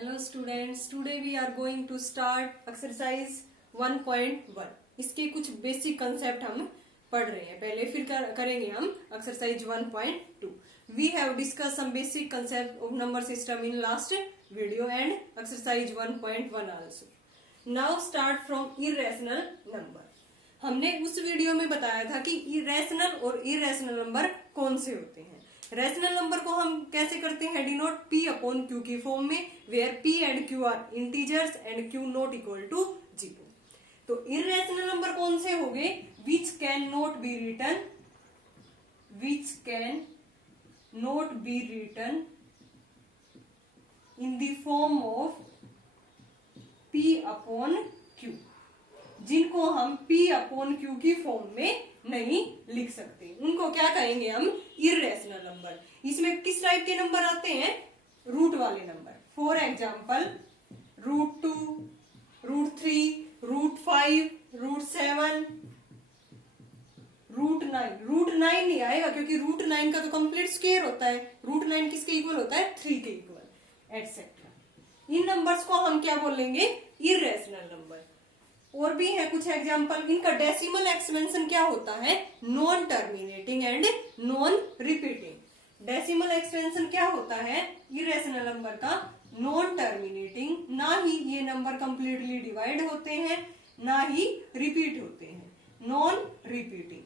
Hello students, today we are going to start exercise 1.1. इसके कुछ basic concept हम पढ़ रहे हैं पहले, फिर करेंगे हम exercise 1.2. We have discussed some basic concept of number system in last video and exercise 1.1 also. Now start from irrational number. हमने उस वीडियो में बताया था कि irrational और irrational नंबर कौन से होते हैं. रैशनल नंबर को हम कैसे करते हैं डिनोट P अपॉन Q की फॉर्म में, where P and Q are integers and Q not equal to 0. तो इररेशनल नंबर कौन से हो गए? Which can not be written in the form of P upon Q, जिनको हम P अपॉन Q की फॉर्म में नहीं लिख सकते, उनको क्या कहेंगे हम? Irrational number. इसमें किस टाइप के नंबर आते हैं? रूट वाले नंबर. For example √2, √3, √5, √7, √9. √9 नहीं आएगा क्योंकि √9 का तो कंप्लीट स्क्वायर होता है. √9 किसके इक्वल होता है? 3 के इक्वल, एटसेट्रा. इन नंबर्स को हम क्या बोलेंगे? Irrational number. और भी है कुछ एग्जाम्पल. इनका डेसिमल एक्सपेंशन क्या होता है? Non terminating and non repeating. Decimal expansion क्या होता है इररेशनल नंबर का? Non terminating. ना ही ये नंबर कंप्लीटली डिवाइड होते हैं, ना ही रिपीट होते हैं. Non repeating.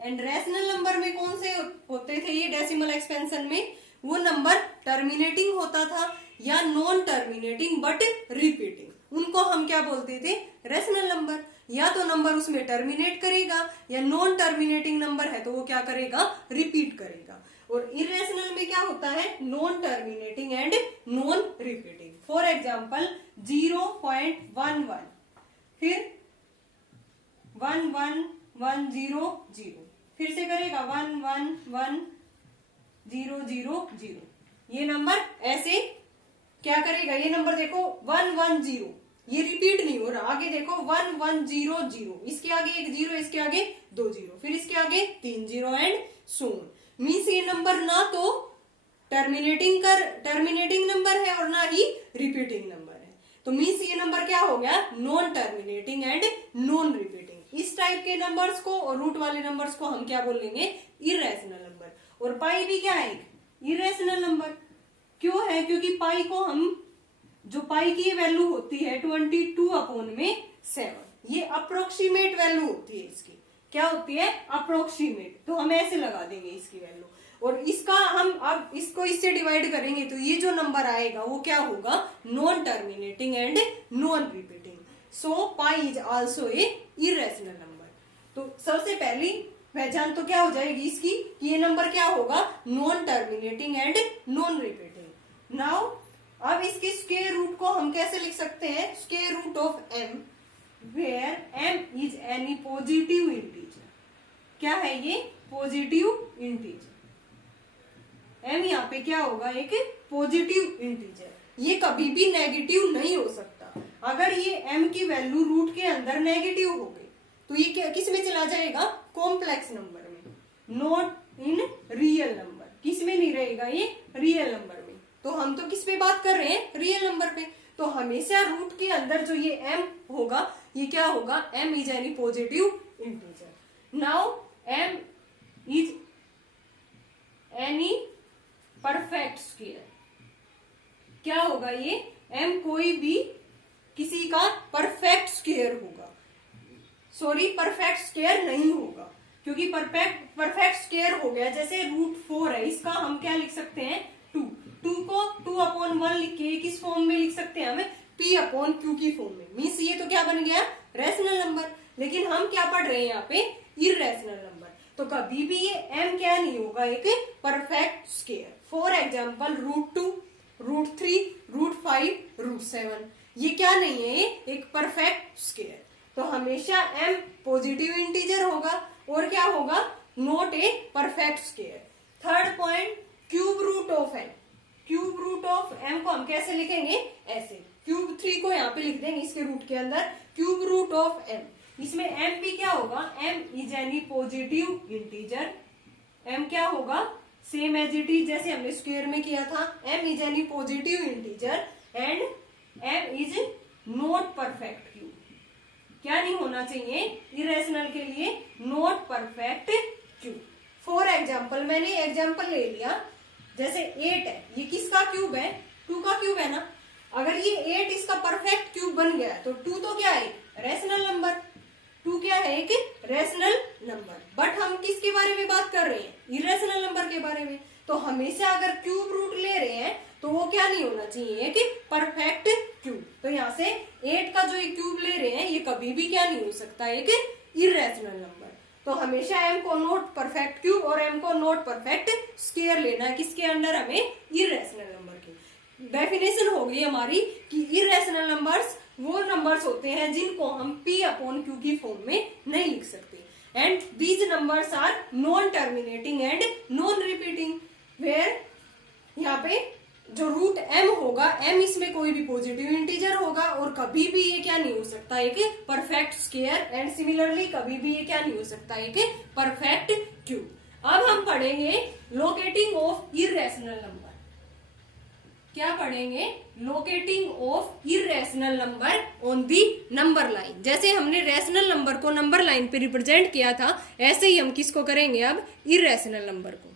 And rational number में कौन से होते थे ये डेसिमल एक्सपेंशन में? वो नंबर टर्मिनेटिंग होता था या नॉन टर्मिनेटिंग बट रिपीटिंग. उनको हम क्या बोलते थे? Rational number. या तो नंबर उसमें टर्मिनेट करेगा या नॉन टर्मिनेटिंग नंबर है तो वो क्या करेगा? रिपीट करेगा. और इररेशनल में क्या होता है? Non terminating and non repeating. For example 0.11, फिर 11100, फिर से करेगा 1110000. ये नंबर ऐसे क्या करेगा? ये नंबर देखो 110, ये रिपीट नहीं हो रहा. आगे देखो 1100, इसके आगे एक 0, इसके आगे 2 0, फिर इसके आगे 3 0 एंड सो ऑन. मींस ये नंबर ना तो टर्मिनेटिंग नंबर है और ना ही रिपीटिंग नंबर है. तो मींस ये नंबर क्या हो गया? Non terminating and non repeating. इस टाइप के नंबर्स को और रूट वाले नंबर्स को हम क्या बोलेंगे? Irrational number. और पाई भी क्या है? Irrational number. क्यों है? क्योंकि पाई को हम, जो पाई की वैल्यू होती है 22/7, ये अप्रोक्सीमेट वैल्यू होती है इसकी. क्या होती है? अप्रोक्सीमेट. तो हम ऐसे लगा देंगे इसकी वैल्यू. और इसका हम अब इसको इससे डिवाइड करेंगे तो ये जो नंबर आएगा वो क्या होगा? Non terminating and non repeating. So pi is also a irrational number. तो सबसे पहली पहचान तो क्या हो जाएगी इसकी? ये नंबर क्या होगा? Non terminating and non repeating. Now अब इसके स्क्वायर रूट को हम कैसे लिख सकते हैं? Square root of m, where m is any positive integer. क्या है ये? Positive integer. m यहाँ पे क्या होगा? एक पॉजिटिव इंटीजर. ये कभी भी नेगेटिव नहीं हो सकता. अगर ये m की वैल्यू रूट के अंदर नेगेटिव हो गई तो ये किस में चला जाएगा? कॉम्प्लेक्स नंबर में, नॉट इन रियल नंबर. किस में नहीं रहेगा? ये रियल नंबर में. तो हम तो किस पे बात कर रहे हैं? रियल नंबर पे. तो हमेशा रूट के अंदर जो ये m होगा ये क्या होगा? m is any positive integer. Now m is any perfect square. क्या होगा ये? m कोई भी किसी का परफेक्ट स्क्वायर होगा. सॉरी, परफेक्ट स्क्वायर नहीं होगा क्योंकि परफेक्ट स्क्वायर हो गया. जैसे √4 है, इसका हम क्या लिख सकते हैं? 2 को 2/1 लिख के किस फॉर्म में लिख सकते हैं? हमें P अपॉन Q की फॉर्म में. मीन्स ये तो क्या बन गया? Rational number. लेकिन हम क्या पढ़ रहे हैं यहाँ पे? Irrational number. तो कभी भी ये m क्या नहीं होगा? एक परफेक्ट स्क्वायर. फॉर एग्जाम्पल √2, √3, √5, √7, ये क्या नहीं है? एक परफेक्ट स्क्वायर. तो हमेशा m पॉजिटिव इंटीजर होगा और क्या होगा? Not a perfect square. Third point, cube root of m. Cube root of m को हम कैसे लिखेंगे? ऐसे. क्यूब 3 को यहाँ पे लिख देंगे इसके रूट के अंदर. Cube root of m. इसमें m भी क्या होगा? m is any positive integer. m क्या होगा? सेम एज इट इज जैसे हमने स्क्वायर में किया था। m is any positive integer and m is not perfect cube. क्या नहीं होना चाहिए इरेशनल के लिए? Not perfect cube. For example, मैंने एग्जाम्पल ले लिया, जैसे 8 है, ये किसका क्यूब है? 2 का क्यूब है ना। अगर ये 8 इसका परफेक्ट क्यूब बन गया तो 2 तो क्या है? Rational number. 2 क्या है? एक रैशनल नंबर। बट हम किसके बारे में बात कर रहे हैं? इरेशनल नंबर के बारे में। तो हमेशा अगर क्यूब रूट ले रहे हैं तो वो क्या नहीं होना चाहिए? कि परफेक्ट क्यूब। तो यहाँ से 8 का जो ये क्यूब ले रहे हैं ये कभी भी क्या नहीं हो सकता? एक इरेशनल नंबर। तो हमेशा m को नॉट परफेक्ट क्यूब और m को नॉट परफेक्ट स्क्वायर लेना है। किसके अंडर? हमें इरेशनल नंबर की। डेफिनेशन हो गई हमारी कि इरेशनल नंबर्स वो नंबर्स होते हैं जिनको हम p/q की फॉर्म में नहीं लिख सकते। And these numbers are non terminating and non repeating, where यहाँ पे जो रूट m होगा, m इसमें कोई भी पॉजिटिव इंटीजर होगा और कभी भी ये क्या नहीं हो सकता? एक परफेक्ट स्क्वायर। एंड सिमिलरली कभी भी ये क्या नहीं हो सकता? एक परफेक्ट क्यूब। अब हम पढ़ेंगे लोकेटिंग ऑफ इरेशनल नंबर। क्या पढ़ेंगे? Locating of irrational number on the number line. जैसे हमने रैशनल नंबर को नंबर लाइन पे रिप्रेजेंट किया था, ऐसे ही हम किसको करेंगे अब? इरेशनल नंबर को।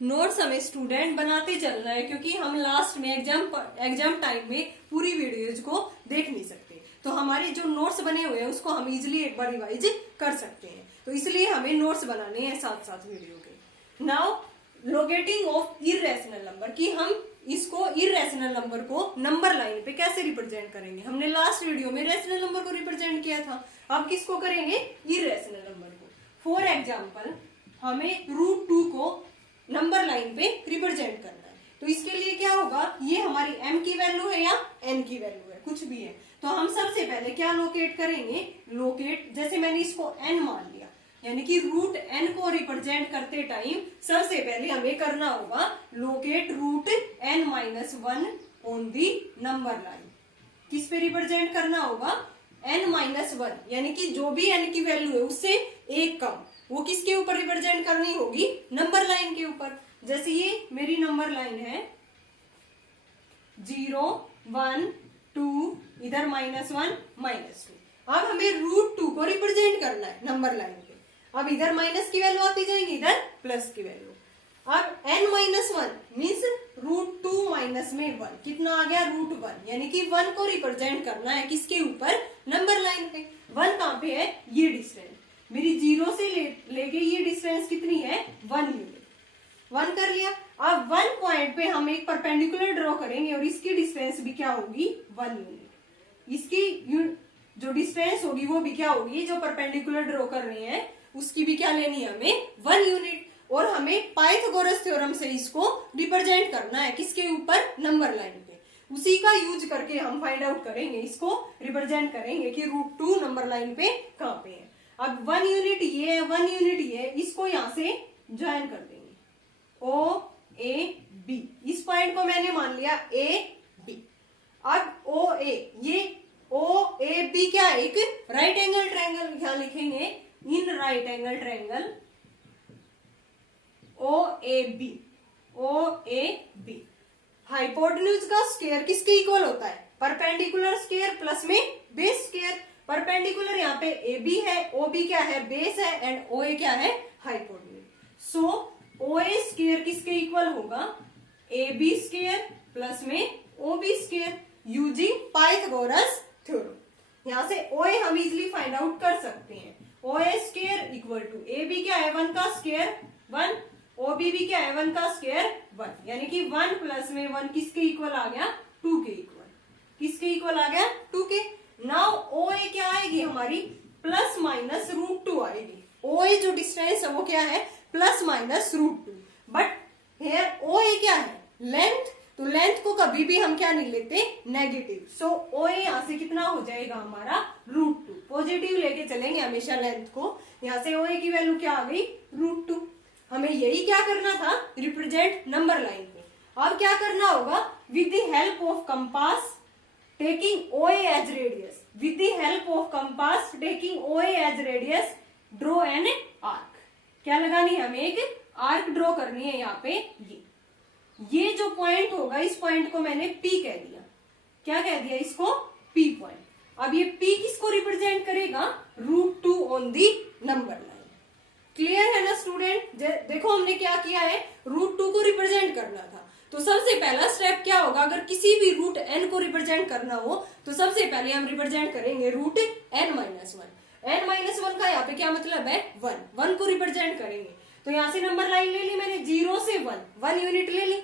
नोट्स हमें स्टूडेंट बनाते चलना है, क्योंकि हम लास्ट में एग्जाम टाइम में पूरी वीडियोज को देख नहीं सकते। तो हमारे जो नोट्स बने हुए हैं उसको हम इजिली एक बार रिवाइज कर सकते हैं। तो इसलिए हमें नोट्स बनाने हैं साथ साथ वीडियो के। Now locating of irrational number, कि हम इसको इरेशनल नंबर को नंबर लाइन पे कैसे रिप्रेजेंट करेंगे। हमने लास्ट वीडियो में रैशनल नंबर को रिप्रेजेंट किया था, अब किसको करेंगे? इरेशनल नंबर को। फॉर एग्जाम्पल, हमें √2 को नंबर लाइन पे रिप्रेजेंट करना है। तो इसके लिए क्या होगा? ये हमारी m की वैल्यू है या n की वैल्यू है, कुछ भी है। तो हम सबसे पहले क्या लोकेट करेंगे? लोकेट, जैसे मैंने इसको n मान लिया, यानी कि √n को रिप्रेजेंट करते टाइम सबसे पहले हमें करना होगा locate √n-1 on the number line. किस पे रिप्रेजेंट करना होगा? n-1, यानी कि जो भी n की वैल्यू है उससे एक कम, वो किसके ऊपर रिप्रेजेंट करनी होगी? नंबर लाइन के ऊपर। जैसे ये मेरी नंबर लाइन है 0, 1, 2, इधर -1, -2। अब हमें √2 को रिप्रेजेंट करना है नंबर लाइन पे। अब इधर माइनस की वैल्यू आती जाएगी, इधर प्लस की वैल्यू। अब n-1 मीन्स √2 माइनस में 1, कितना आ गया? √1, यानी कि 1 को रिप्रेजेंट करना है किसके ऊपर? नंबर लाइन पे। 1 कहाँ पे है? ये डिस्टेंस मेरी 0 से लेके ये डिस्टेंस कितनी है? 1 यूनिट। 1 कर लिया। अब 1 पॉइंट पे हम एक परपेंडिकुलर ड्रॉ करेंगे और इसकी डिस्टेंस भी क्या होगी? 1 यूनिट। इसकी जो डिस्टेंस होगी वो भी क्या होगी? जो परपेंडिकुलर ड्रॉ कर रहे हैं उसकी भी क्या लेनी है हमें? 1 यूनिट। और हमें पाइथागोरस थ्योरम से इसको रिप्रेजेंट करना है किसके ऊपर? नंबर लाइन पे। उसी का यूज करके हम फाइंड आउट करेंगे, इसको रिप्रेजेंट करेंगे कि √2 नंबर लाइन पे कहाँ पे है। अब 1 यूनिट ये है, 1 यूनिट ये है, इसको यहां से ज्वाइन कर देंगे OAB। इस पॉइंट को मैंने मान लिया AB। अब OA, ये OAB क्या है? एक राइट एंगल ट्रायंगल। यहां लिखेंगे in right angle triangle OAB। Hypotenuse का स्क्वायर किसके इक्वल होता है? परपेंडिकुलर स्क्वायर प्लस में बेस स्क्वायर। परपेंडिकुलर यहाँ पे AB है, OB क्या है? बेस है, एंड OA क्या है? हाइपोटेन्यूज। सो OA स्क्वायर किसके इक्वल होगा? AB स्क्वायर प्लस में OB square using Pythagoras theorem. यहाँ से OA हम इजिली फाइंड आउट कर सकते हैं। OA square equal to AB क्या है? 1 का स्क्वायर 1, OB भी क्या है? 1 का स्क्वायर 1, यानी कि 1 प्लस में 1 किसके इक्वल आ गया? 2 के इक्वल। किसके इक्वल आ गया? 2 के। नाउ OA क्या आएगी हमारी? प्लस माइनस √2 आएगी। OA जो डिस्टेंस है वो क्या है? Plus minus √2। But here OA क्या है? लेंथ। तो लेंथ को कभी भी हम क्या नहीं लेते? नेगेटिव। सो OA यहां से कितना हो जाएगा हमारा? √2। पॉजिटिव लेके चलेंगे हमेशा लेंथ को। यहां से OA की वैल्यू क्या आ गई? √2। हमें यही क्या करना था? रिप्रेजेंट नंबर लाइन पे। अब क्या करना होगा? With the help of compass taking OA as radius, with the help of compass taking OA as radius, draw an arc। क्या लगानी है हमें? एक आर्क ड्रॉ करनी है यहाँ पे। ये जो पॉइंट होगा इस पॉइंट को मैंने पी कह दिया। क्या कह दिया इसको? P point. अब ये पी किसको रिप्रेजेंट करेगा? √2 on the number line. Clear है ना स्टूडेंट? देखो हमने क्या किया है, √2 को रिप्रेजेंट करना था। तो सबसे पहला स्टेप क्या होगा, अगर किसी भी √n को रिप्रेजेंट करना हो तो सबसे पहले हम रिप्रेजेंट करेंगे √n-1। n-1 का यहाँ पे क्या मतलब है? 1 को रिप्रेजेंट करेंगे। तो यहाँ से नंबर लाइन ले ली मैंने 0 से 1 यूनिट ले ली,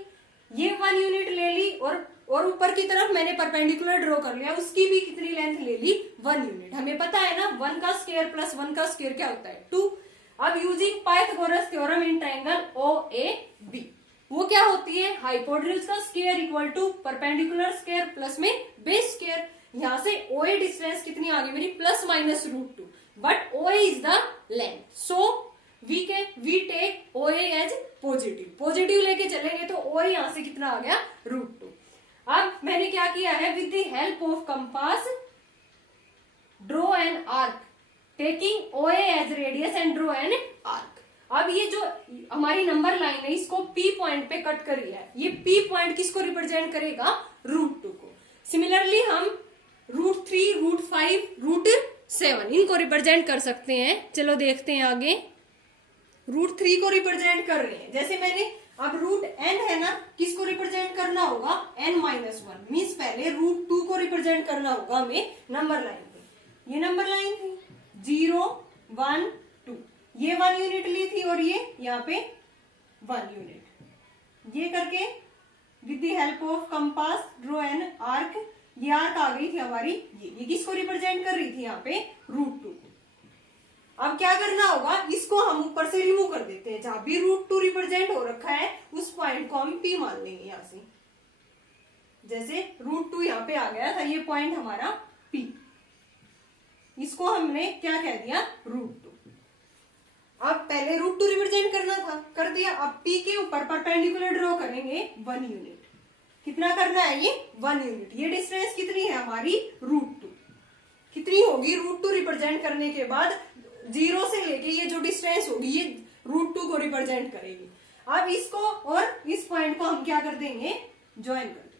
ये 1 यूनिट ले ली, और ऊपर की तरफ मैंने परपेंडिकुलर ड्रॉ कर लिया, उसकी भी कितनी लेंथ ले ली? 1 यूनिट। हमें पता है ना 1 का स्क्वायर प्लस 1 का स्क्वायर क्या होता है? 2। अब using Pythagoras theorem in triangle OAB, वो क्या होती है? हाइपोटेन्यूज का square equal to perpendicular square plus में बेस स्क्वायर। यहाँ से OA डिस्टेंस कितनी आ गई मेरी? +-√2, but OA is the length, so we take OA as positive लेके चलेंगे तो OA यहाँ से कितना आ गया? √2। अब मैंने क्या किया है, with the help of compass draw an arc taking OA as radius and draw an arc. अब ये जो हमारी नंबर लाइन है इसको P पॉइंट पे कट करी है, ये P पॉइंट किसको रिप्रेजेंट करेगा? √2 को। सिमिलरली हम √3, √5, √7 इनको रिप्रेजेंट कर सकते हैं। चलो देखते हैं आगे। √3 को रिप्रेजेंट कर रहे हैं, जैसे मैंने अब √n है ना, किसको रिप्रेजेंट करना होगा? n-1 मीन्स पहले √2 को रिप्रेजेंट करना होगा हमें नंबर लाइन पे। ये नंबर लाइन थी 0, 1, 2, ये 1 यूनिट ली थी और ये यहाँ पे 1 यूनिट। ये करके with the help of compass draw an arc, ये आर्क आ गई थी हमारी, ये किसको रिप्रेजेंट कर रही थी? यहाँ पे √2 को। अब क्या करना होगा, इसको हम ऊपर से रिमूव कर देते हैं। जहां भी √2 रिप्रेजेंट हो रखा है उस पॉइंट को हम P मान लेंगे। यहाँ से जैसे √2 यहाँ पे आ गया था, ये पॉइंट हमारा P, इसको हमने क्या कह दिया? √2। अब पहले √2 रिप्रेजेंट करना था, कर दिया। अब P के ऊपर परपेंडिकुलर ड्रॉ करेंगे 1 यूनिट। कितना करना है? ये 1 यूनिट। ये डिस्टेंस कितनी है हमारी? √2। कितनी होगी √2 रिप्रेजेंट करने के बाद? 0 से लेके ये जो डिस्टेंस होगी ये √2 को रिप्रेजेंट करेगी। अब इसको और इस पॉइंट को हम क्या कर देंगे? ज्वाइन कर देंगे।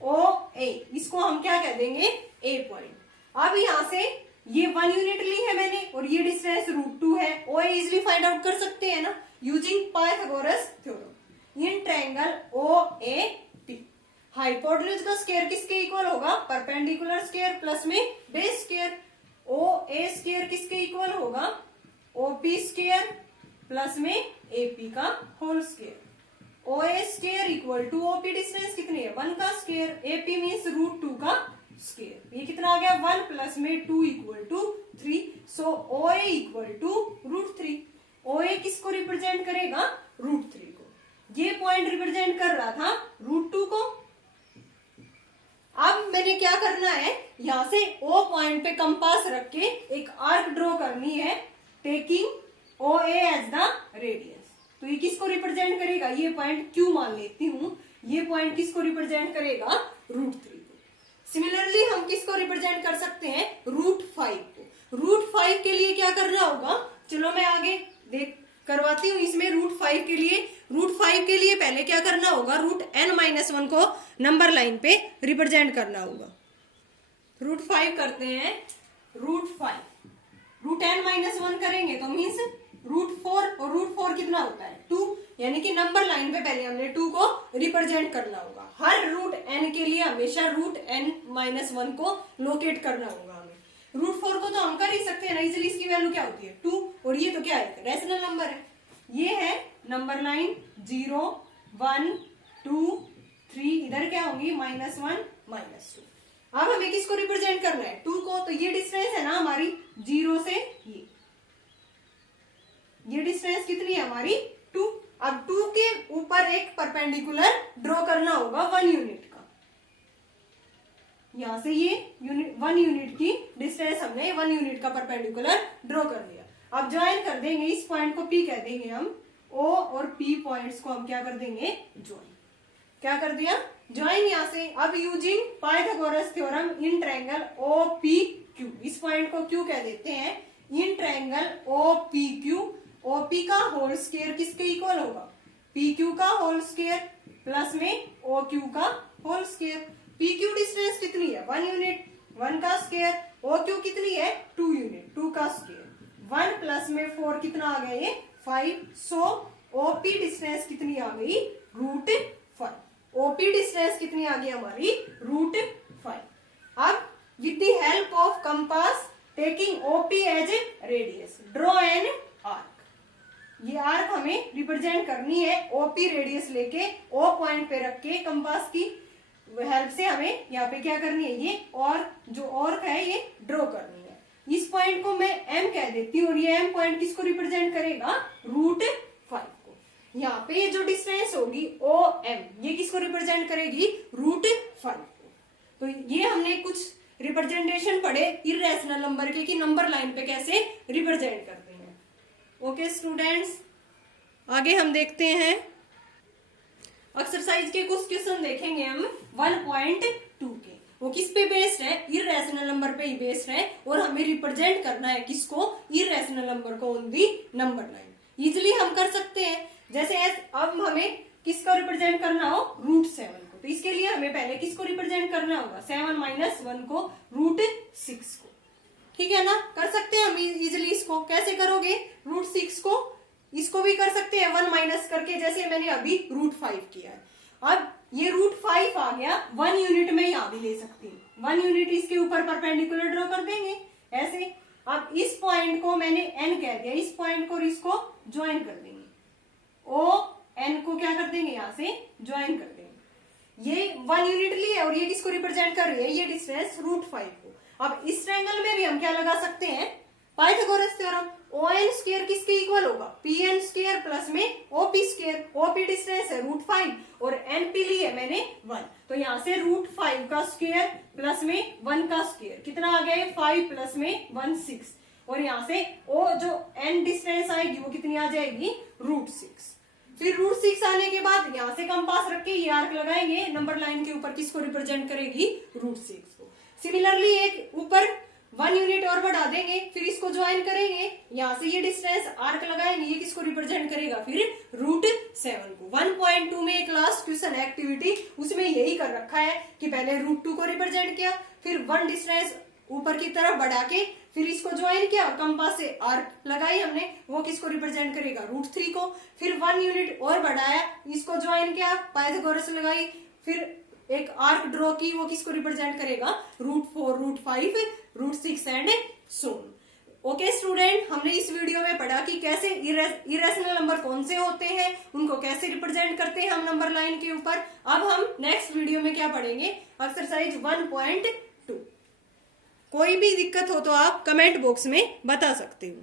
OA, इसको हम क्या कह देंगे? A point. अब यहाँ से ये 1 यूनिट ली है मैंने और ये डिस्टेंस √2 है। OA इजिली फाइंड आउट कर सकते हैं ना using Pythagoras theorem in triangle OAP। Hypotenuse का स्क्वायर किसके इक्वल होगा? परपेंडिकुलर स्क्वायर प्लस में बेस स्क्वायर। OA स्क्वायर किसके इक्वल होगा? OP स्क्वायर प्लस में AP का whole square. OA square equal to OP distance कितनी है? 1 का स्क्वायर, AP मीन्स √2 का स्क्वायर। ये कितना आ गया? 1 प्लस में 2 equal to 3, so OA equal to √3। OA किसको रिप्रेजेंट करेगा? √3 को। ये पॉइंट रिप्रेजेंट कर रहा था √2 को। अब मैंने क्या करना है, यहां से O पॉइंट पे कंपास रख के एक आर्क ड्रॉ करनी है taking OA as the radius. तो ये किसको रिप्रेजेंट करेगा? ये पॉइंट Q मान लेती हूं। ये पॉइंट किसको रिप्रेजेंट करेगा? √3 को। सिमिलरली हम किसको रिप्रेजेंट कर सकते हैं? √5 को। √5 के लिए क्या करना होगा? चलो मैं आगे देख करवाती हूँ इसमें। √5 के लिए पहले क्या करना होगा? √n-1 को नंबर लाइन पे रिप्रेजेंट करना होगा। √5 करते हैं। √5 √n-1 करेंगे तो मीन्स √4, और √4 कितना होता है? 2, यानी कि नंबर लाइन पे पहले हमने 2 को रिप्रेजेंट करना होगा। हर √n के लिए हमेशा √n-1 को लोकेट करना होगा हमें। √4 को तो हम कर ही सकते हैं ना इजिली, इसकी वैल्यू क्या होती है? 2, और ये तो क्या है? रेशनल नंबर है। ये है नंबर लाइन 0, 1, 2, 3, इधर क्या होंगी? -1, -2। अब हमें किसको रिप्रेजेंट करना है? 2 को। तो ये डिस्टेंस है ना हमारी 0 से ये डिस्टेंस कितनी है हमारी? 2। अब 2 के ऊपर एक परपेंडिकुलर ड्रॉ करना होगा 1 यूनिट का। यहां से ये 1 यूनिट की डिस्टेंस हमने 1 यूनिट का परपेंडिकुलर ड्रॉ कर लिया। अब ज्वाइन कर देंगे, इस पॉइंट को P कह देंगे हम। O और P पॉइंट्स को हम क्या कर देंगे? ज्वाइन। क्या कर दिया? ज्वाइन। यहां से अब using Pythagoras theorem in triangle OPQ, इस पॉइंट को Q कह देते हैं। इन ट्रायंगल OPQ OP का होल स्क्वायर किसके इक्वल होगा, PQ का होल स्क्वायर प्लस में OQ का होल स्क्वायर। PQ डिस्टेंस कितनी है 1 यूनिट, 1 का स्क्वायर। OQ कितनी है 2 यूनिट, 2 का स्क्वायर। 1 प्लस में 4 कितना आ गया ये 5। सो OP डिस्टेंस कितनी आ गई √5। OP डिस्टेंस कितनी आ गई हमारी √5। अब with the help of compass taking OP as a radius draw an arc. ये आर्क हमें रिप्रेजेंट करनी है OP रेडियस लेके O पॉइंट पे रख के कंपास की हेल्प से हमें यहाँ पे क्या करनी है, ये और जो आर्क है ये ड्रॉ करनी है। इस पॉइंट को मैं M कह देती हूँ और ये M पॉइंट किसको रिप्रेजेंट करेगा √5 को। यहाँ पे जो डिस्टेंस होगी OM ये किसको रिप्रेजेंट करेगी √5 को। तो ये हमने कुछ रिप्रेजेंटेशन पढ़े इर्रेशनल नंबर के कि नंबर लाइन पे कैसे रिप्रेजेंट करते हैं। ओके स्टूडेंट्स, आगे हम देखते हैं एक्सरसाइज के कुछ क्वेश्चन देखेंगे हम 1.2 के। वो किस पे बेस्ड है, इर्रेशनल नंबर पे ही बेस्ड है और हमें रिप्रेजेंट करना है किसको, इर्रेशनल नंबर को on the number line. Easily हम कर सकते हैं। जैसे अब हमें किसको रिप्रेजेंट करना हो √7 को, तो इसके लिए हमें पहले किसको रिप्रेजेंट करना होगा 7 - 1 को √6 को। ठीक है ना, कर सकते हैं हम इजिली। इसको कैसे करोगे, √6 को इसको भी कर सकते हैं 1 माइनस करके, जैसे मैंने अभी √5 किया है। अब ये √5 आ गया 1 यूनिट में यहां भी ले सकती हूँ। 1 यूनिट इसके ऊपर परपेंडिकुलर ड्रॉ कर देंगे ऐसे। अब इस पॉइंट को मैंने N कह दिया, इस पॉइंट को इसको ज्वाइन कर देंगे। ON को क्या कर देंगे, यहां से ज्वाइन कर देंगे। ये 1 यूनिट ली है और ये किसको रिप्रेजेंट कर रही है, ये डिस्टेंस √5 को। अब इस ट्रायंगल में भी हम क्या लगा सकते हैं, पाइथागोरस थ्योरम। ON स्क्वायर किसके इक्वल होगा, PN स्क्वायर प्लस में OP स्क्वायर। OP डिस्टेंस है √5 और NP ली है मैंने 1, तो यहां से √5 का स्क्वायर प्लस में 1 का स्क्वायर कितना आ गया 5 प्लस में 1 6। और यहाँ से O जो N डिस्टेंस आएगी वो कितनी आ जाएगी √6। फिर √6 आने के बाद यहाँ से कंपास रख के ये आर्क लगाएंगे नंबर लाइन के ऊपर, किसको रिप्रेजेंट करेगी √6 को। सिमिलरली एक ऊपर 1 यूनिट और बढ़ा देंगे, फिर इसको ज्वाइन करेंगे, यहाँ से ये डिस्टेंस आर्क लगाएंगे, ये किसको रिप्रेजेंट करेगा फिर √7 को। 1.2 में एक लास्ट क्वेश्चन एक्टिविटी उसमें यही कर रखा है कि पहले √2 को रिप्रेजेंट किया, फिर 1 डिस्टेंस ऊपर की तरफ बढ़ा के फिर इसको ज्वाइन किया, कंपास से आर्क लगाई हमने, वो किसको रिप्रेजेंट करेगा √3 को। फिर 1 यूनिट और बढ़ाया, इसको ज्वाइन किया, पाइथागोरस लगाई, फिर एक आर्क ड्रॉ की, वो किसको रिप्रेजेंट करेगा √4 √5 √6 and so on. Okay student, हमने इस वीडियो में पढ़ा कि कैसे इरेशनल नंबर कौन से होते हैं, उनको कैसे रिप्रेजेंट करते हैं हम नंबर लाइन के ऊपर। अब हम नेक्स्ट वीडियो में क्या पढ़ेंगे, एक्सरसाइज 1.2। कोई भी दिक्कत हो तो आप कमेंट बॉक्स में बता सकते हो।